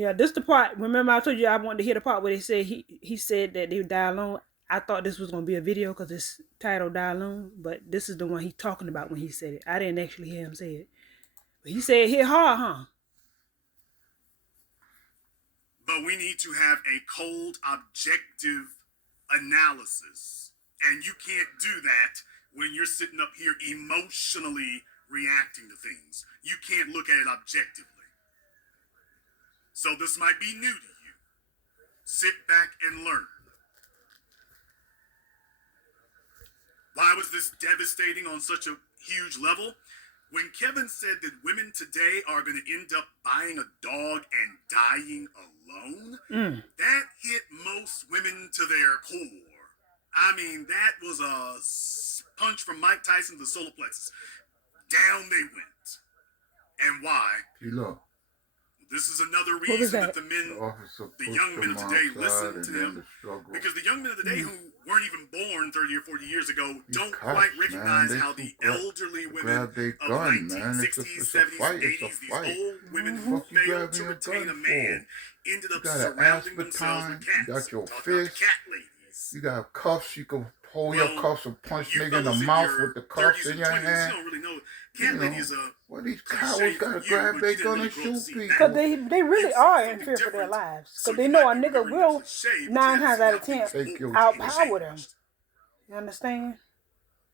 Yeah, this the part. Remember, I told you I wanted to hear the part where they said he said that they would die alone. I thought this was gonna be a video because it's titled "Die Alone," but this is the one he's talking about when he said it. I didn't actually hear him say it, but he said it hit hard, huh? But we need to have a cold, objective analysis, and you can't do that when you're sitting up here emotionally reacting to things. You can't look at it objectively. So this might be new to you. Sit back and learn. Why was this devastating on such a huge level? When Kevin said that women today are going to end up buying a dog and dying alone, that hit most women to their core. I mean, that was a punch from Mike Tyson to the solar plexus. Down they went. And why? You look. This is another reason that the young men of today listen to him. Because the young men of the day who weren't even born 30 or 40 years ago don't quite recognize how the elderly women of the 1960s, 70s, 80s, these old women who failed to retain a man ended up surrounding themselves with cats. You got your fist. Cat ladies. You got cuffs. You can pull your cuffs and punch nigga in the mouth with the cuffs in your hand. You don't really know. Cat ladies are. Well, these cowards gotta grab their gun and shoot people. Because they really are in fear for their lives. Because they know a nigga will 9 times out of 10 outpower them. You understand?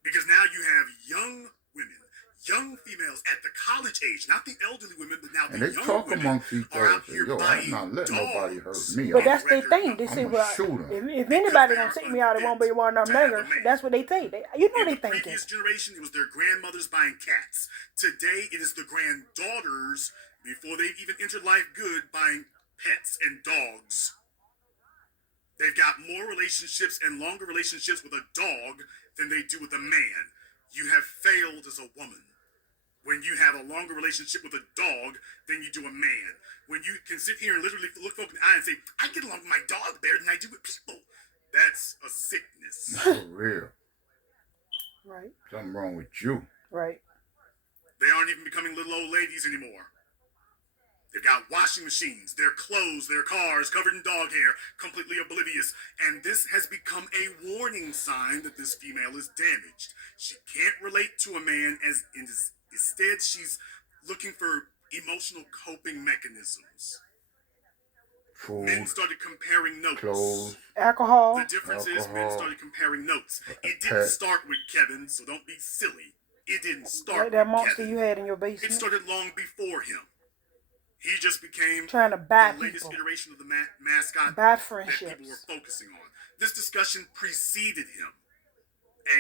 Because now you have young women, young females at the college age, not the elderly women, but now the young women are out here buying I'm not letting nobody hurt me. But that's their thing. They say, well, if anybody gonna take me out, it won't be one of them niggas. That's what they think. You know they thinking. The previous generation, it was their grandmothers buying cats. Today, it is the granddaughters, before they even entered life good, buying pets and dogs. They've got more relationships and longer relationships with a dog than they do with a man. You have failed as a woman when you have a longer relationship with a dog than you do a man. When you can sit here and literally look folk in the eye and say, I get along with my dog better than I do with people. That's a sickness. For real. Right. Something wrong with you. Right. They aren't even becoming little old ladies anymore. They've got washing machines, their clothes, their cars covered in dog hair, completely oblivious. And this has become a warning sign that this female is damaged. She can't relate to a man, instead she's looking for emotional coping mechanisms. Food, men started comparing notes. Clothes, alcohol. The difference is men started comparing notes. It didn't start with Kevin, so don't be silly. It didn't start like that with monster Kevin. You had in your basement. It started long before him. He just became trying to buy the latest people. iteration of the mascot buy that people were focusing on. This discussion preceded him,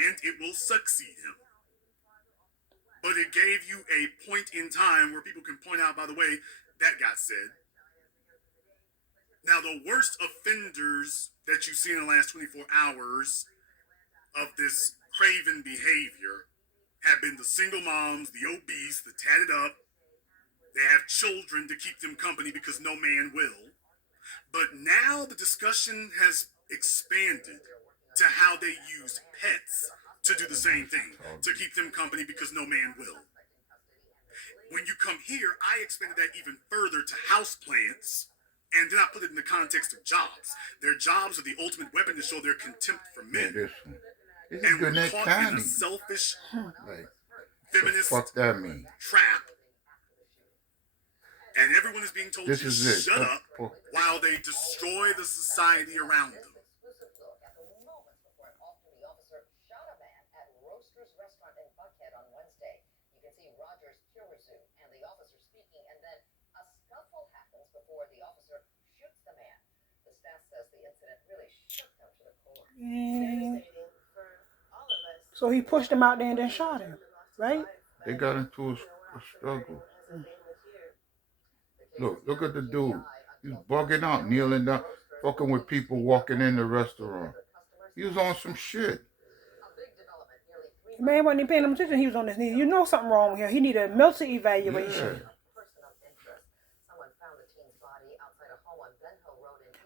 and it will succeed him. But it gave you a point in time where people can point out, by the way, that got said. Now, the worst offenders that you've seen in the last 24 hours of this craven behavior have been the single moms, the obese, the tatted up. They have children to keep them company because no man will. But now the discussion has expanded to how they use pets to do the same thing, to keep them company because no man will. When you come here, I expanded that even further to houseplants, and then I put it in the context of jobs. Their jobs are the ultimate weapon to show their contempt for men. And we're caught in a selfish, feminist trap. And everyone is being told to shut up while they destroy the society around them. So he pushed him out there and then shot him, right? They got into a struggle. Look at the dude. He's bugging out, kneeling down, fucking with people walking in the restaurant. He was on some shit. Man wasn't even paying him attention. He was on his knees. You know something wrong with him. He needed a mental evaluation. Yeah.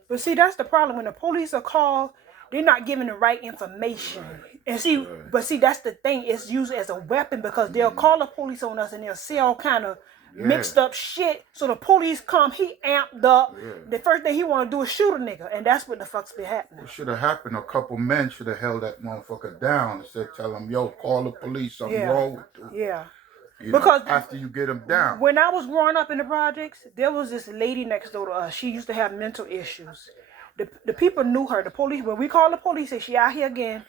But see, that's the problem. When the police are called, they're not giving the right information. And see, but see, that's the thing. It's used as a weapon because they'll call the police on us and they'll say all kind of mixed up shit. So the police come, he amped up. Yeah. The first thing he want to do is shoot a nigga, and that's what the fuck's been happening. It should have happened. A couple men should have held that motherfucker down and said, tell him, yo, call the police. Something wrong with you. Yeah. You Because know, after you get him down. When I was growing up in the projects, there was this lady next door to us. She used to have mental issues. The people knew her. The police, when we called the police, say she out here again,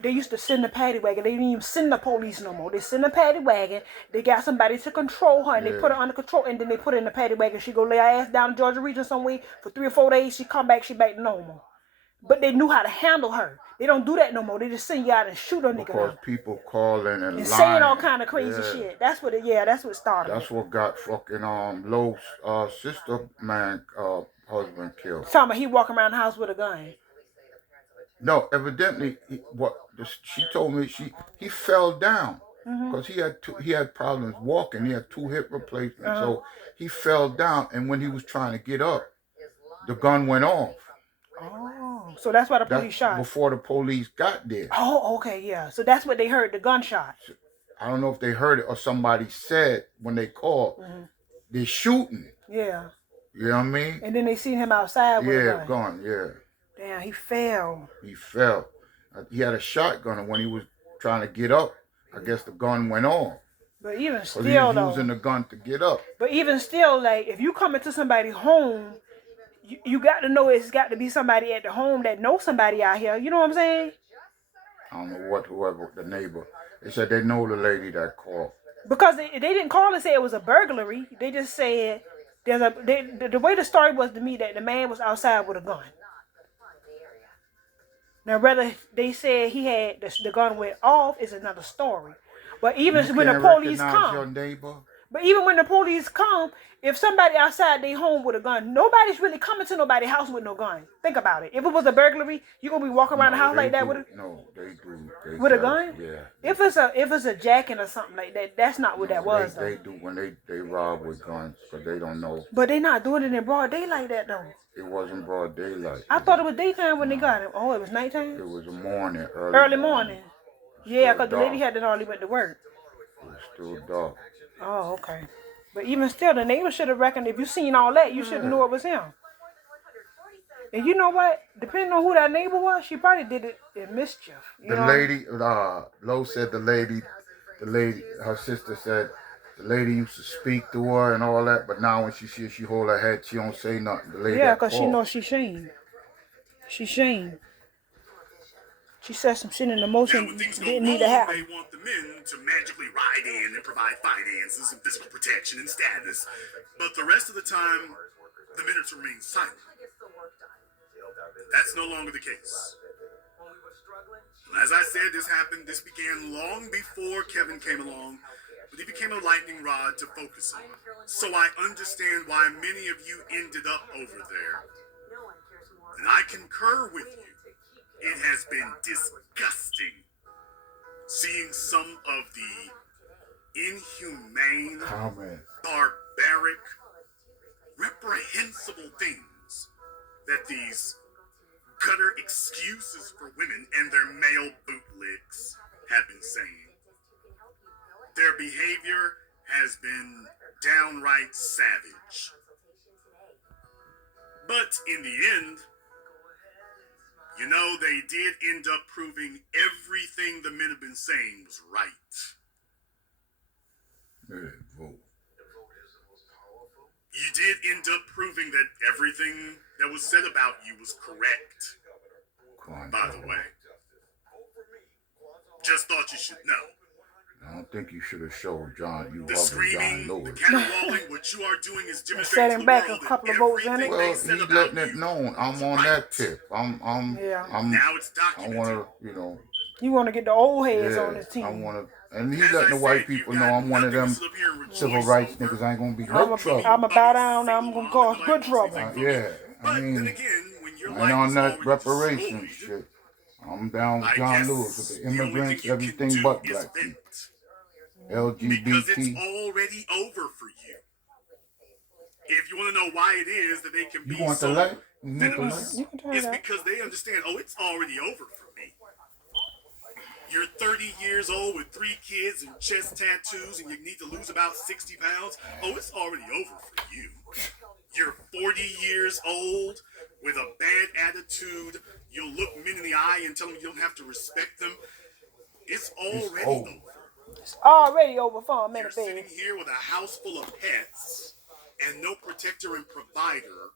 they used to send the paddy wagon. They didn't even send the police no more. They send the paddy wagon. They got somebody to control her, and they put her under control, and then they put her in the paddy wagon. She go lay her ass down in Georgia region somewhere for 3 or 4 days. She come back, she back to normal. But they knew how to handle her. They don't do that no more. They just send you out and shoot a nigga. Because now. people calling and lying. Saying all kind of crazy shit. That's what that's what started. That's what got fucking Lowe's sister man husband killed. Talking about he walking around the house with a gun. No, evidently she told me he fell down because he had problems walking. He had 2 hip replacements, so he fell down, and when he was trying to get up, the gun went off. Oh, so that's why the police shot. Before the police got there. Oh, okay, yeah. So that's what they heard, the gunshot. I don't know if they heard it or somebody said when they called, they're shooting. Yeah. You know what I mean? And then they seen him outside with a gun. Yeah. Damn, he fell. He fell. He had a shotgun, and when he was trying to get up, I guess the gun went off. But even still, he was using the gun to get up. But even still, like, if you come into somebody's home, you got to know it's got to be somebody at the home that knows somebody out here. You know what I'm saying? I don't know whoever the neighbor. They said they know the lady that called. Because they didn't call and say it was a burglary. They just said the way the story was to me that the man was outside with a gun. Now, whether they said he had the gun went off is another story. But even when the police come, your neighbor. But even when the police come, if somebody outside their home with a gun, nobody's really coming to nobody's house with no gun. Think about it. If it was a burglary, you gonna be walking around the house like that with a with a gun? Yeah. If it's a jacket or something like that, that's not what that was. They do when they rob with guns because they don't know. But they not doing it in broad daylight that though. It wasn't broad daylight. I thought it was daytime when they got him. Oh, it was nighttime? It was a morning, early morning. Yeah, because the lady had to already went to work. It was still dark. Oh, okay. But even still, the neighbor should have reckoned if you seen all that, you should have knew it was him. And you know what? Depending on who that neighbor was, she probably did it in mischief. The lady, Lo said the lady, her sister said the lady used to speak to her and all that, but now when she sees she hold her head, she don't say nothing. The lady because she knows she's shamed. She's shamed. She said some shit in the motion didn't need to happen. They want the men to magically ride in and provide finances and physical protection and status, but the rest of the time, the men are to remain silent. That's no longer the case. As I said, this began long before Kevin came along, but he became a lightning rod to focus on. So I understand why many of you ended up over there. And I concur with you. It has been disgusting seeing some of the inhumane, barbaric, reprehensible things that these gutter excuses for women and their male bootlicks have been saying. Their behavior has been downright savage. But in the end, you know, they did end up proving everything the men have been saying was right. Vote. You did end up proving that everything that was said about you was correct. By the way. Just thought you should know. I don't think you should have showed John. The screaming, John the caterwauling, what you are doing is demonstrating to the back world a couple of votes in it. Well, he's letting it known. I'm on that tip. I'm now it's documented. I want to, you know. You want to get the old heads on his team. I want to, and he's letting the white people know I'm one of them civil rights niggas. I ain't gonna be no trouble. I'm going to bow down. I'm going to cause good trouble. Yeah, I mean, and on that reparations shit, I'm down with John Lewis with the immigrants, everything but black people. LGBT. Because it's already over for you. If you want to know why it is that they can be so venomous, it's because they understand, it's already over for me. You're 30 years old with 3 kids and chest tattoos, and you need to lose about 60 pounds. Oh, it's already over for you. You're 40 years old with a bad attitude. You'll look men in the eye and tell them you don't have to respect them. It's already over. It's already over for a minute, You're baby. sitting here with a house full of pets and no protector and provider,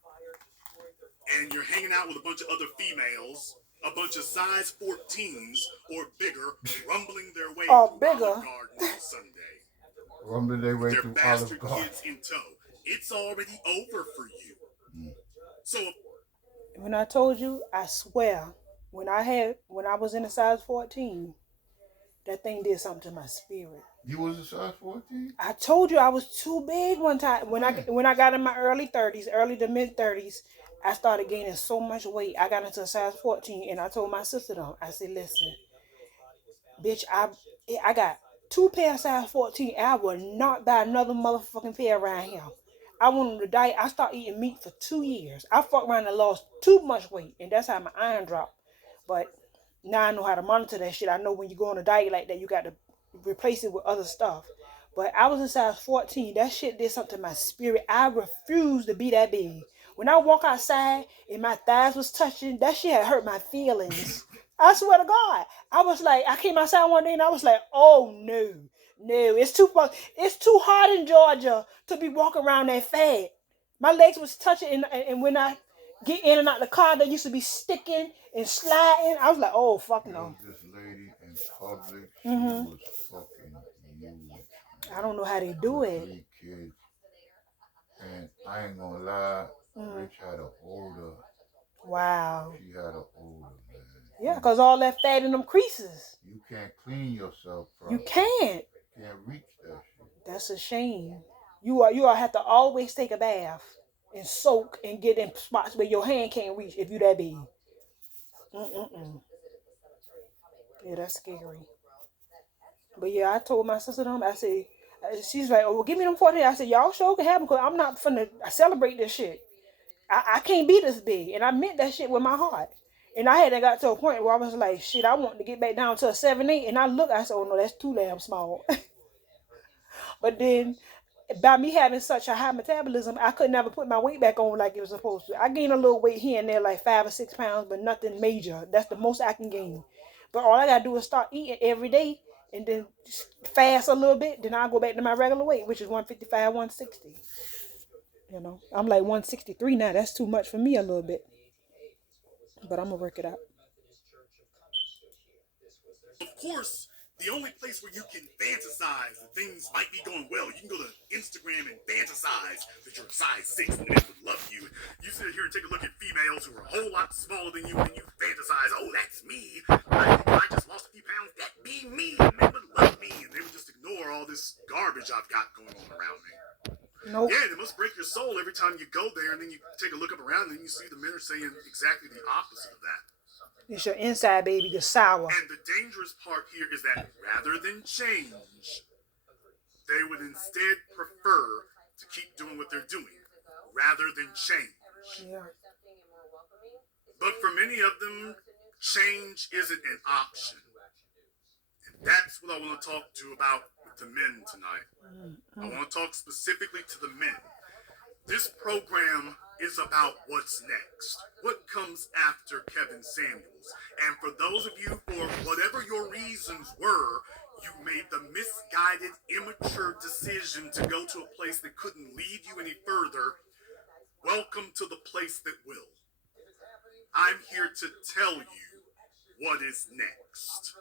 and you're hanging out with a bunch of other females, a bunch of size 14s or bigger, rumbling their way through bigger. Olive Garden on Sunday. Rumbling their way Their through Olive bastard Garden. kids in tow. It's already over for you. So When I told you, I swear, when I was in a size 14, that thing did something to my spirit. You was a size 14? I told you I was too big one time. When I got in my early to mid 30s, I started gaining so much weight. I got into a size 14, and I told my sister though, I said, listen, bitch, I got 2 pair of size 14. I will not buy another motherfucking pair around here. I went on the diet. I started eating meat for 2 years. I fucked around and lost too much weight, and that's how my iron dropped. But now I know how to monitor that shit. I know when you go on a diet like that, you got to replace it with other stuff. But I was in size 14. That shit did something to my spirit. I refused to be that big. When I walk outside and my thighs was touching, that shit had hurt my feelings. I swear to God. I was like, I came outside one day and I was like, oh no, it's too hot in Georgia to be walking around that fat. My legs was touching, and when I get in and out the car, they used to be sticking and sliding. I was like, oh fuck no. This lady in public, she was fucking huge. I don't know how they do it. 3 kids. And I ain't gonna lie, Rich had an older. Wow. She had an older, man. Yeah, because all that fat in them creases. You can't clean yourself properly. You can't. You can't reach that shit. That's a shame. You have to always take a bath and soak and get in spots where your hand can't reach if you that big. Yeah, that's scary. But yeah, I told my sister them, I said, she's like, oh, well, give me them 40. I said, y'all sure can have them because I'm not finna celebrate this shit. I can't be this big. And I meant that shit with my heart. And I had got to a point where I was like, shit, I want to get back down to a 7'8". And I said, oh no, that's too damn small. But then, by me having such a high metabolism, I could never put my weight back on like it was supposed to. I gained a little weight here and there, like 5 or 6 pounds, but nothing major. That's the most I can gain. But all I gotta do is start eating every day and then fast a little bit. Then I'll go back to my regular weight, which is 155, 160. You know, I'm like 163 now. That's too much for me a little bit. But I'm gonna work it out. of course, the only place where you can fantasize that things might be going well, you can go to Instagram and fantasize that you're a size 6 and men would love you. You sit here and take a look at females who are a whole lot smaller than you, and you fantasize, oh, that's me. I just lost a few pounds. That'd be me. And men would love me. And they would just ignore all this garbage I've got going on around me. Nope. Yeah, and it must break your soul every time you go there, and then you take a look up around, and you see the men are saying exactly the opposite of that. It's your inside, baby. You're sour. And the dangerous part here is that rather than change, they would instead prefer to keep doing what they're doing rather than change. Yeah. But for many of them, change isn't an option. And that's what I want to talk to about with the men tonight. I want to talk specifically to the men. This program is about what's next. What comes after Kevin Samuels. And for those of you, for whatever your reasons were, you made the misguided, immature decision to go to a place that couldn't lead you any further. Welcome to the place that will. I'm here to tell you what is next.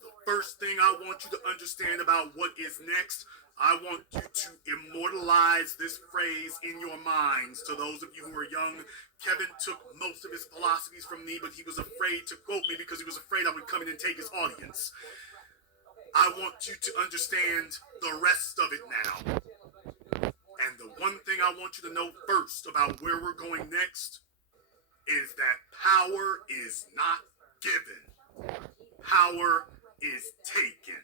The first thing I want you to understand about what is next, I want you to immortalize this phrase in your minds. To those of you who are young, Kevin took most of his philosophies from me, but he was afraid to quote me because he was afraid I would come in and take his audience. I want you to understand the rest of it now. And the one thing I want you to know first about where we're going next is that power is not given. Power is taken.